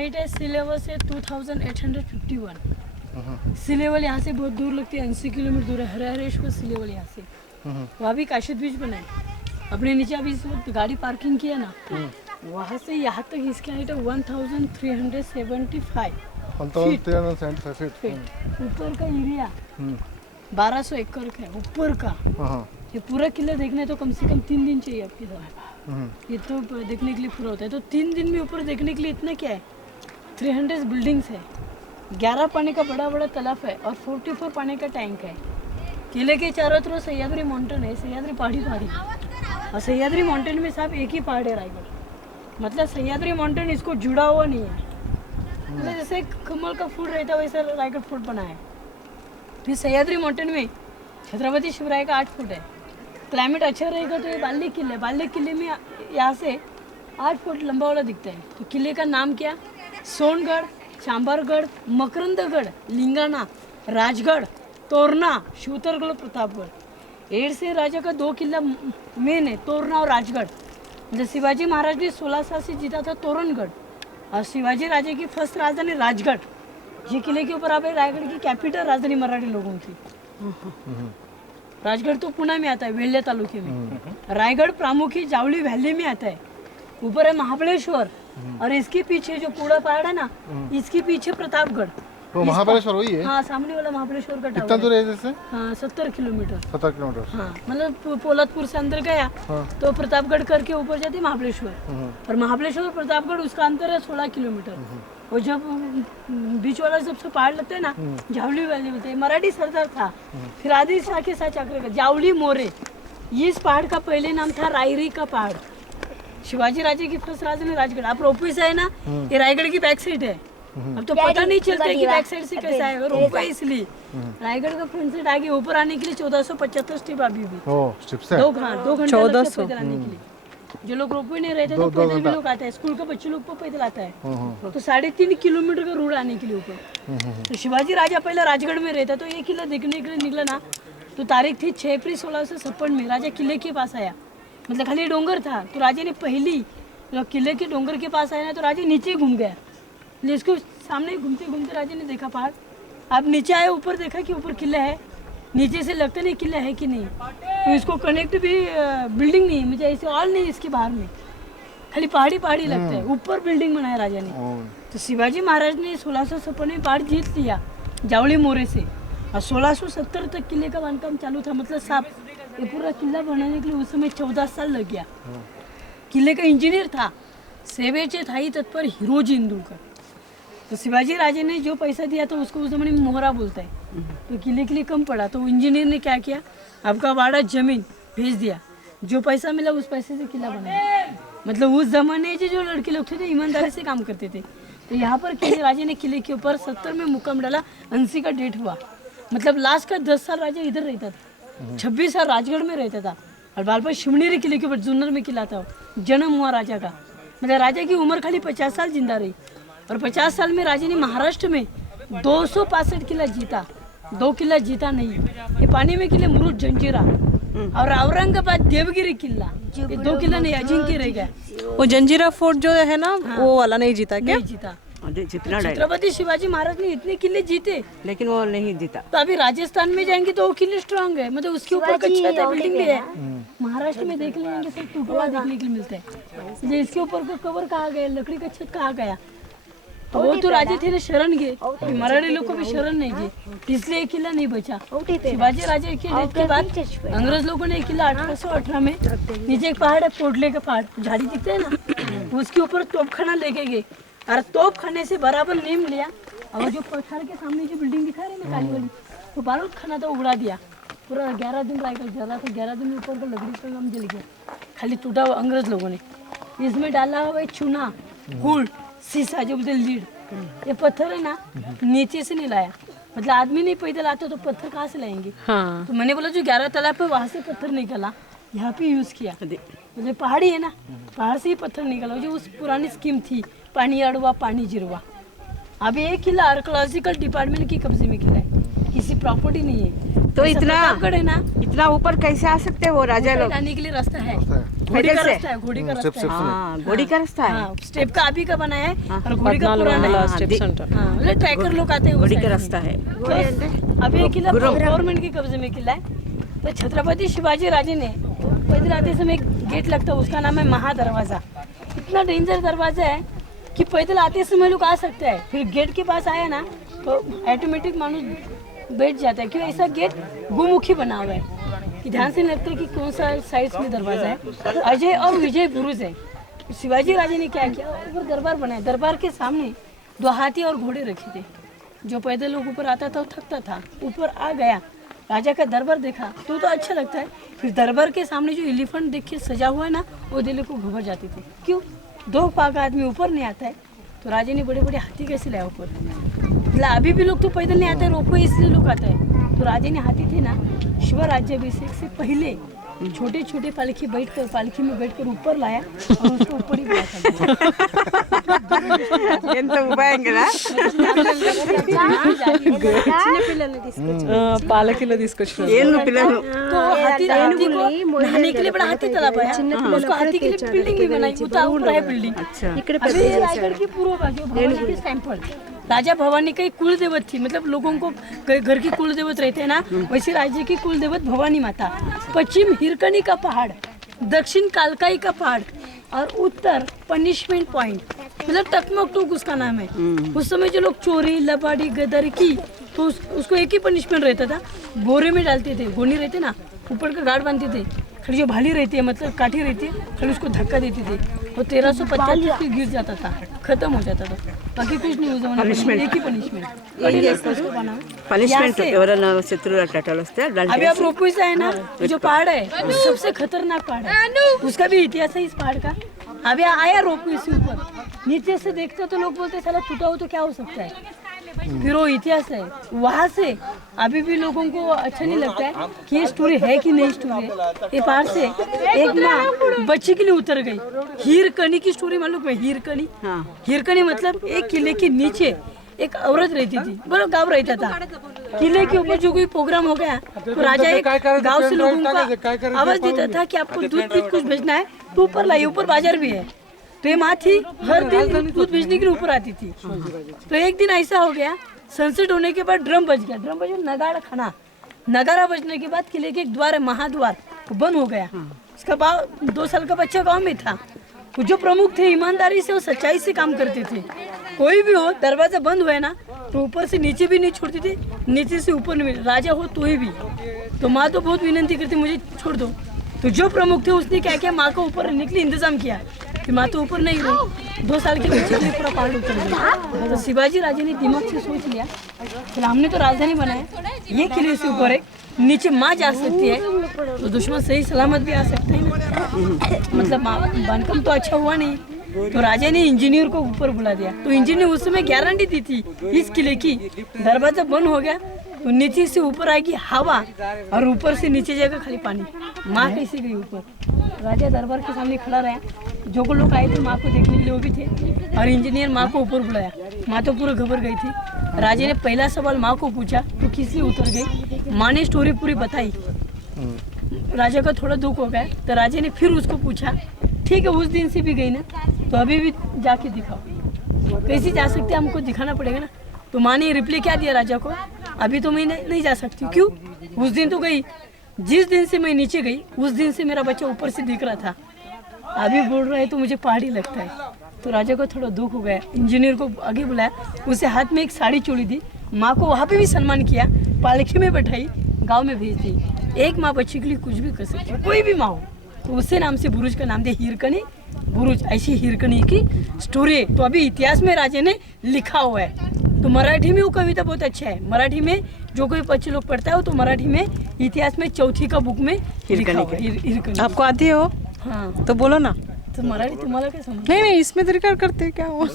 हाइट है सी लेवल से 2851। सी लेवल यहाँ से बहुत दूर लगती है, 80 किलोमीटर दूर है हरिहरेश्वर सी लेवल यहाँ से। वहाँ भी काशिद बीच बना है। अपने नीचे अभी इस वक्त गाड़ी पार्किंग किया ना, वहाँ से यहाँ तक इसकी हाइट है 1375 फीट। ऊपर का एरिया 1200 एकड़ का है ऊपर का। ये पूरा किला देखना है तो कम से कम 3 दिन चाहिए आपके साथ। ये तो देखने के लिए पूरा होता है, तो 3 दिन में ऊपर देखने के लिए इतना क्या है, 300 बिल्डिंग्स है, 11 पानी का बड़ा बड़ा तालाब है और 44 पानी का टैंक है। किले के चारों तरफ सह्याद्री माउंटेन है, सह्याद्री पहाड़ी और सह्याद्री माउंटेन में साहब एक ही पहाड़ है रायगढ़। मतलब सह्याद्री माउंटेन इसको जुड़ा हुआ नहीं है। मतलब जैसे कमल का फूल रहता है वैसा रायगढ़ फूल बना है। फिर सह्याद्री माउंटेन में छत्रपति शिवराय का 8 फुट है। क्लाइमेट अच्छा रहेगा तो ये बाल्ली किले, बाल्ली किले में यहाँ से 8 फुट लंबा वाला दिखता है। तो किले का नाम क्या, सोनगढ़, चांबरगढ़, मकरंदगढ़, लिंगाना, राजगढ़, तोरना, शिवतरगढ़, प्रतापगढ़। 8 से राजा का 2 किला मेन है, तोरना और राजगढ़। जब शिवाजी महाराज ने 16 साल से जीता था तोरणगढ़, और शिवाजी राजा की फर्स्ट राजधानी राजगढ़। ये किले के ऊपर आप रायगढ़ की कैपिटल राजधानी मराठी लोगों की। राजगढ़ तो पुणे में आता है, वेल्हे तालुके में। रायगढ़ प्रामुख्य जावली वैली में आता है। ऊपर है महाबलेश्वर और इसके पीछे जो पूरा पहाड़ है ना, इसके पीछे प्रतापगढ़। वो महाबलेश्वर वही है? हाँ, सामने वाला महाबलेश्वर का टावर। कितना दूर है जैसे? हाँ, 70 किलोमीटर। 70 किलोमीटर। हाँ, मतलब पोलतपुर से अंदर गया तो प्रतापगढ़ करके ऊपर जाते हैं महाबलेश्वर। और महाबलेश्वर प्रतापगढ़ उसका अंतर है 16 किलोमीटर। और जब बीच वाला सबसे पहाड़ लगता है ना, जावली वैली बोलते हैं। मराठी सरदार था, फिर आदि शाह के साथ चक्र का जावली मोरे। इस पहाड़ का पहले नाम था रायरी का पहाड़। शिवाजी राजे की फर्स्ट राजधानी राजगढ़। आप रोपवे से है ना, ये रायगढ़ की बैक साइड है। अब तो पता नहीं चलता कि बैक साइड से कैसा है, रोपवे इसलिए। रायगढ़ का फ्रंट साइड आगे ऊपर आने के लिए 1475 स्टेप अभी भी। स्टेप से 2 घंटे लगते हैं पैदल आने के लिए। जो लोग रोपवे नहीं रहते तो पैदल भी लोग आते हैं, स्कूल के बच्चे लोग को पैदल आता है। तो 3.5 किलोमीटर का रोड आने के लिए ऊपर। तो शिवाजी राजा पहले राजगढ़ में रहता, तो ये किला देखने के लिए निकला ना, तो तारीख थी 6 अप्रैल 1656 में। राजा किले के पास आया, मतलब खाली डोंगर था, तो राजा ने पहली जब किले के डोंगर के पास आया ना, तो राजा नीचे घूम गया। इसको सामने घूमते घूमते राजा ने देखा पहाड़। आप नीचे आए, ऊपर देखा कि ऊपर किला है, नीचे से लगता नहीं किला है कि नहीं। तो इसको कनेक्ट भी बिल्डिंग नहीं, मुझे ऐसे ऑल नहीं इसके बाहर में, खाली पहाड़ी पहाड़ी लगता है। ऊपर बिल्डिंग बनाया राजा ने। तो शिवाजी महाराज ने 1656 में पहाड़ जीत लिया जावली मोरे से, और 1670 तक किले का बांधकाम चालू था। मतलब साफ ये पूरा किला बनाने के लिए उस समय 14 साल लग गया। किले का इंजीनियर था सेवेचे थाई तत्पर हिरोजी इंदुलकर। तो शिवाजी राजे ने जो पैसा दिया तो उसको उस जमाने में मोहरा बोलता है, तो किले के लिए कम पड़ा। तो इंजीनियर ने क्या किया, आपका वाड़ा जमीन भेज दिया, जो पैसा मिला उस पैसे से किला बनाया। मतलब उस जमाने के जो लड़के लोग थे ईमानदारी से काम करते थे। तो यहाँ पर किले राजे ने किले के ऊपर 70 में मुकाम डाला, 80 का डेट हुआ। मतलब लास्ट का 10 साल राजा इधर रहता था, 26 साल राजगढ़ में रहता था, और बालपा शिवनेरी किले के ऊपर जुन्नर में किला था। जन्म हुआ राजा का, मतलब राजा की उम्र खाली 50 साल जिंदा रही। और 50 साल में राजा ने महाराष्ट्र में 265 किला जीता, 2 किला जीता नहीं। ये पानी में किले मुरुड जंजीरा और औरंगाबाद देवगिरी किला, ये 2 किला नहीं, अजिंक्य रह गया। वो जंजीरा फोर्ट जो है ना, वो वाला नहीं जीता क्या? नहीं जीता। छत्रपति शिवाजी महाराज ने इतने किले जीते, लेकिन वो नहीं जीता। तो अभी राजस्थान में जाएंगे तो वो किले स्ट्रांग है, मतलब उसके ऊपर का छत है, बिल्डिंग भी है। महाराष्ट्र में देख लेंगे सब टूटा हुआ देखने के लिए मिलता है। इसके ऊपर का कवर कहाँ गया, लकड़ी का छत कहाँ गया। तो वो तो राजे थे ना शरण गए, मराठी लोग को भी शरण नहीं गए, इसलिए किला नहीं बचा। शिवाजी राजे के डेथ के बाद अंग्रेज लोगों ने किला 1818 में, नीचे एक पहाड़ है पोटले का पहाड़, झाड़ी दिखते है ना, उसके ऊपर तोपखाना लेके गए, और तोपखाने से बराबर नीम लिया, और जो पत्थर के सामने जो बिल्डिंग दिखा रहे हैं काली वाली, तो बारूद खाना तो उड़ा दिया। पूरा 11 दिन रायगढ़ जला था, 11 दिन में ऊपर का लकड़ी का काम जल गया, खाली टूटा हुआ। अंग्रेज लोगों ने इसमें डाला हुआ चूना, गुड़, शीशा, जो बोलते लीड। ये पत्थर है ना, नीचे से नहीं लाया, मतलब आदमी नहीं पैदल आता तो पत्थर कहाँ से लाएंगे। हाँ। तो मैंने बोला जो 11 तालाब है वहाँ से पत्थर निकाला, यहाँ पे यूज किया। मतलब पहाड़ी है ना, पहाड़ से ही पत्थर निकाला, जो उस पुरानी स्कीम थी, पानी अड़वा पानी जिरवा। अब ये किला आर्कोलॉजिकल डिपार्टमेंट की कब्जे में किला है, किसी प्रॉपर्टी नहीं है। तो इतना है ना, इतना ऊपर कैसे आ सकते हैं वो राजा लोग? आने के लिए रास्ता है, घोड़ी का रास्ता है, घोड़ी का रास्ता है। हाँ घोड़ी का रास्ता है। हाँ, स्टेप का अभी का बनाया है और घोड़ी का पुराना है। स्टेप सेंटर हाँ, मतलब ट्रैकर लोग आते हैं उस घोड़ी का side में। रास्ता है। तो अभी ये किला गवर्नमेंट के कब्जे में किला है। तो छत्रपति शिवाजी राजे ने पैदल आते समय एक गेट लगता है, उसका नाम है महादरवाजा। इतना डेंजर दरवाजा है कि पैदल आते समय लोग आ सकते हैं, फिर गेट के पास आया ना तो ऑटोमेटिक मानुस बैठ जाता है। क्यों ऐसा गेट गुमुखी बना हुआ है कि ध्यान से नहीं लगता कि कौन सा साइड में दरवाजा है। अजय और विजय बुरुज है। शिवाजी राजे ने क्या किया, ऊपर दरबार बनाया, दरबार के सामने 2 हाथी और घोड़े रखे थे। जो पैदल लोग ऊपर आता था वो थकता था, ऊपर आ गया, राजा का दरबार देखा तो अच्छा लगता है। फिर दरबार के सामने जो एलिफेंट देख के सजा हुआ है ना, वो दिल को घबर जाते थे। क्यों, 2 पाग आदमी ऊपर नहीं आता है, तो राजा ने बड़े बड़े हाथी कैसे लाया ऊपर। मतलब अभी भी लोग तो पैदल नहीं आते, रोपवे इसलिए लोग आते हैं। तो राजा ने हाथी थे ना, शिव राज्याभिषेक से पहले छोटे छोटे पालकी में बैठकर ऊपर लाया और उसको ऊपर ही ఎంత ఉపాయంగా పాలకిలో తీసుకొచ్చిన ఏళ్ళు పిల్లలు तो हाथी को नहाने के लिए बड़ा हाथी तालाब है, उसको हाथी के लिए बिल्डिंग भी बनाई, ऊपर है बिल्डिंग। अभी रायगढ़ की पूर्व बाजू भवानी के टेम्पल, राजा भवानी का कुल देवत थी। मतलब लोगों को घर की कुल देवत रहते हैं ना, वैसे राज्य की कुल देवत भवानी माता। पश्चिम हिरकनी का पहाड़, दक्षिण कालकाई का पहाड़ और उत्तर पनिशमेंट पॉइंट, मतलब टकमक टूक उसका नाम है। उस समय जो लोग चोरी लबाड़ी गदर की तो उसको एक ही पनिशमेंट रहता था, बोरे में डालते थे, गोनी रहते ना, ऊपर का गार्ड बांधते थे, खड़ी जो भाली रहती है मतलब काठी रहती है, खड़ी उसको धक्का देते थे, वो 1350 पे गिर जाता था, खत्म हो जाता था। बाकी कुछ नहीं, उस जमाने एक ही पनिशमेंट పనిష్మెంట్ ఎవరైనా శత్రువులు అట్లా వస్తే अभी आप रोपवे से है ना, जो पहाड़ है वो सबसे खतरनाक पहाड़ है, उसका भी इतिहास है इस पहाड़ का। अभी आया रोपवे से ऊपर, नीचे से देखते तो लोग बोलते साला टूटा हो तो क्या हो सकता है, फिर वो इतिहास है। वहाँ से अभी भी लोगों को अच्छा नहीं लगता है कि ये स्टोरी है कि नहीं स्टोरी है। ये पहाड़ से एक माँ बच्चे के लिए उतर गई, हीरकनी की स्टोरी मालूम है, हीरकनी। हीरकनी मतलब एक किले के नीचे एक औरत रहती थी, बोलो गाँव रहता था। किले के ऊपर जो कोई प्रोग्राम हो गया तो राजा एक गांव से लोगों को आवाज देता था कि आपको दूध कुछ भेजना है तो ऊपर लाइए, ऊपर बाजार भी है। तो ये माँ थी, हर दिन दूध भेजने के लिए ऊपर आती थी। तो एक दिन ऐसा हो गया, सनसेट होने के बाद ड्रम बज गया, ड्रम बजे नगाड़ा खाना, नगाड़ा बजने के बाद किले के एक द्वार है महाद्वार, वो बंद हो गया। उसका बाद 2 साल का बच्चा गांव में था। वो जो प्रमुख थे ईमानदारी से और सच्चाई से काम करते थे। कोई भी हो, दरवाजा बंद हुआ है ना तो ऊपर से नीचे भी नहीं छोड़ते थे, नीचे से ऊपर नहीं, राजा हो तो ही भी। तो माँ तो बहुत विनती करती मुझे छोड़ दो, तो जो प्रमुख थे उसने क्या किया, माँ को ऊपर रहने के लिए इंतजाम किया कि माँ तो ऊपर नहीं रही। 2 साल के बच्चे के लिए पूरा पहाड़ उतर गया। तो शिवाजी राजे ने दिमाग से सोच लिया, फिर हमने तो राजधानी बनाया, ये किले से ऊपर है, नीचे माँ जा सकती है तो दुश्मन सही सलामत भी आ सकते हैं ना। मतलब बांधकाम तो अच्छा हुआ नहीं, तो राजा ने इंजीनियर को ऊपर बुला दिया। तो इंजीनियर उस समय गारंटी दी थी इस किले की, दरवाजा बंद हो गया तो नीचे से ऊपर आएगी हवा और ऊपर से नीचे जाएगा खाली पानी। माँ कैसे गई ऊपर, राजा दरबार के सामने खड़ा रहा, जो को लोग आए थे माँ को देखने के लिए वो भी थे, और इंजीनियर माँ को ऊपर बुलाया। माँ तो पूरा घबर गई थी। राजा ने पहला सवाल माँ को पूछा तो किस लिए उतर गई, माँ ने स्टोरी पूरी बताई। राजा का थोड़ा दुख हो गया तो राजा ने फिर उसको पूछा, ठीक है उस दिन से भी गई ना तो अभी भी जाके दिखाओ। कैसे जा सकते, हमको दिखाना पड़ेगा ना। तो माँ ने रिप्लाई क्या दिया राजा को, अभी तो मैं नहीं जा सकती। क्यों, उस दिन तो गई, जिस दिन से मैं नीचे गई उस दिन से मेरा बच्चा ऊपर से दिख रहा था, अभी बोल रहा है तो मुझे पहाड़ी लगता है। तो राजा को थोड़ा दुख हो गया, इंजीनियर को आगे बुलाया, उसे हाथ में एक साड़ी चोली दी, माँ को वहाँ पे भी सम्मान किया, पालकी में बैठाई, गाँव में भेज दी। एक माँ बच्चे के लिए कुछ भी कर सकती है, कोई भी माँ हो। तो उसे नाम से बुरुज का नाम दे, हीरकनी बुरुज, ऐसी हीरकनी की स्टोरी है। तो अभी इतिहास में राजा ने लिखा हुआ है। तो मराठी में वो कविता बहुत अच्छा है, मराठी में जो कोई बच्चे लोग पढ़ता है तो मराठी में इतिहास में 4थी का बुक में लिखा हुआ है हीरकनी। आपको आती है वो? हाँ तो बोलो ना। तो मराठी तुम्हाला काय समज, नहीं इसमें तो रिकॉर्ड करते हैं क्या वो?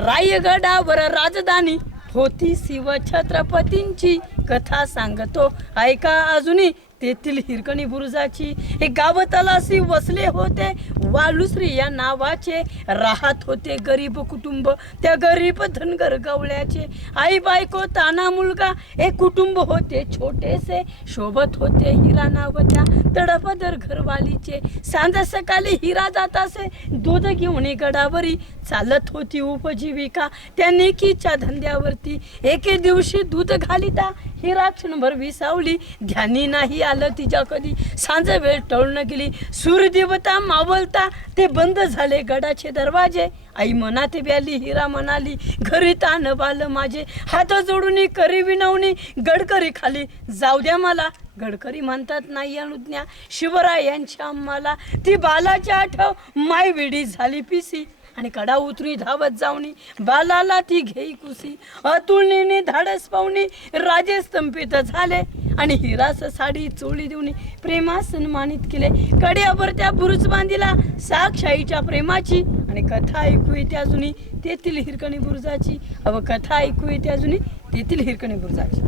रायगडावर राजधानी होती शिव छत्रपतींची कथा सांगतो ऐका अजूनी तेथील हिरकणी बुरुजाची एक गाव तलाशी वसले होते. वालुश्री या नावाचे राहत होते गरीब कुटुंब. त्या गरीब धनगर गवळ्याचे आई बायको ताना मुलगा एक कुटुंब होते छोटेसे. शोभत होते हिरा नावाच्या तडपदर घरवालीचे. सांज सकाळी हिरा जात असे दूध घेऊन गडावरी. चालत होती उपजीविका त्या नेकीच्या धंद्यावरती. एके दिवशी दूध घालिता हिरा क्षणभर विसावली. ध्यानी नाही आलं तिच्या कधी. सांज वेळ टळून गेली. सूर्यदेवता मावलता ते बंद झाले गडाचे दरवाजे. आई मनात ब्याली हिरा म्हणाली घरी तान बाल माझे. हात जोडून करी विनवणी गडकरी खाली जाऊ द्या मला. गडकरी म्हणतात नाही अनुज्ञा शिवरायांच्या आम्हाला. ती बालाची आठव माय वेडी झाली पिसी. आणि कडा उतरी धावत जाऊनी बालाला ती घेई कुसी. अतुलनेने धाडस पाहुणी राजे स्तंभित झाले. आणि हिरास साडी चोळी देऊन प्रेमा सन्मानित केले. कड्यावर त्या बुरुज बांधिला साक्षाईच्या प्रेमाची. आणि कथा ऐकू येते अजूनही तेथील हिरकणी बुरुजाची. अव कथा ऐकू येते अजूनही तेथील हिरकणी बुरुजाची.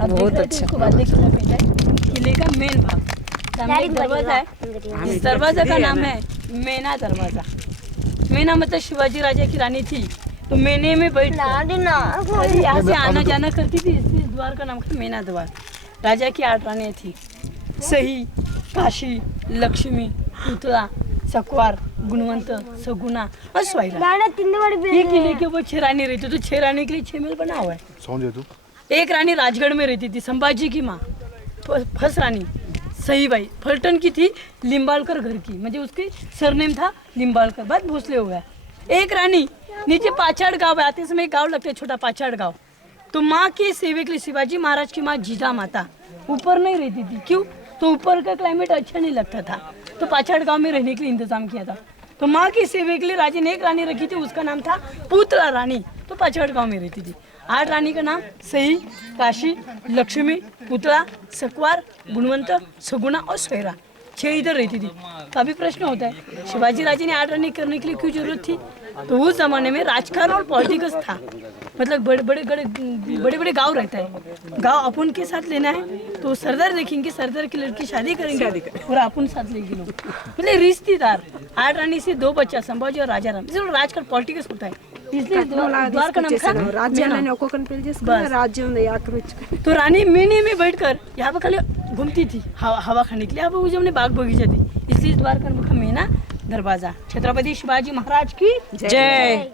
बहुत अच्छा. किले का मेन भाग सामने एक दरवाजा है. इस दरवाजा का नाम है मेना दरवाजा. मेना मतलब शिवाजी राजा की रानी थी तो मेने में बैठ यहाँ से आना जाना करती थी. इस द्वार का नाम था मेना द्वार. राजा की 8 रानियाँ थी. सही, काशी, लक्ष्मी, पुतला, सकवार, गुणवंत, सगुना और स्वाइरा. ये किले के वो 6 रानी रहती. तो 6 रानी के लिए 6 महल बना हुआ है. समझ तू एक रानी राजगढ़ में रहती थी संभाजी की माँ. फर्स्ट रानी सहीबाई फलटन की थी लिंबालकर घर की. म्हणजे उसकी सरनेम था लिंबालकर. बाद भोसले हो गया. एक रानी नीचे पाचाड़ गांव है. आते समय एक गांव लगता है छोटा पाचाड़ गांव. तो माँ की सेवे के लिए शिवाजी महाराज की माँ जीजा माता ऊपर नहीं रहती थी. क्यों? तो ऊपर का क्लाइमेट अच्छा नहीं लगता था. तो पाचाड़ गांव में रहने के लिए इंतजाम किया था. तो माँ की सेवे के लिए राजे ने एक रानी रखी थी. उसका नाम था पुतला रानी. तो पाचाड़ गांव में रहती थी. 8 रानी का नाम सही, काशी, लक्ष्मी, पुतला, सकवार, गुणवंत, सगुना और सोयरा. 6 इधर रहती थी. तो अभी प्रश्न होता है शिवाजी राजे ने 8 रानी करने के लिए क्यों जरूरत थी? तो उस जमाने में राजकारण और पॉलिटिक्स था. मतलब बड़े बड़े गांव रहता है. गांव अपन के साथ लेना है तो सरदार देखेंगे. सरदार की लड़की शादी करेंगे और अपन साथ लेंगे लोग. मतलब रिश्तेदार. 8 रानी से 2 बच्चा संभाजी और राजा राम. राजकारण पॉलिटिक्स होता है. इसलिए द्वार का नाम था बस. तो रानी मेने में बैठकर यहाँ पर खाली घूमती थी हवा खाने के लिए. यहाँ पर वो जो बाग बगीचा थी. इसलिए द्वार का नाम था मेना दरवाजा. छत्रपति शिवाजी महाराज की जय.